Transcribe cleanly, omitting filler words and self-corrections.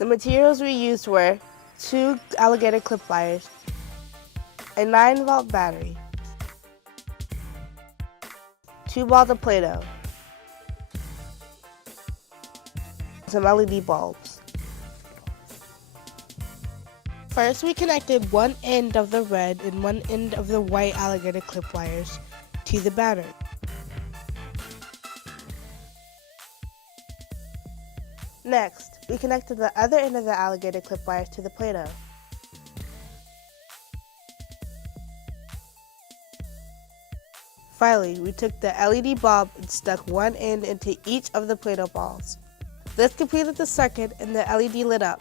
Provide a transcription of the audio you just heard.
The materials we used were 2 alligator clip wires, a 9-volt battery, 2 balls of Play-Doh, some LED bulbs. First, we connected one end of the red and one end of the white alligator clip wires to the battery. Next, we connected the other end of the alligator clip wires to the Play-Doh. Finally, we took the LED bulb and stuck one end into each of the Play-Doh balls. This completed the circuit and the LED lit up.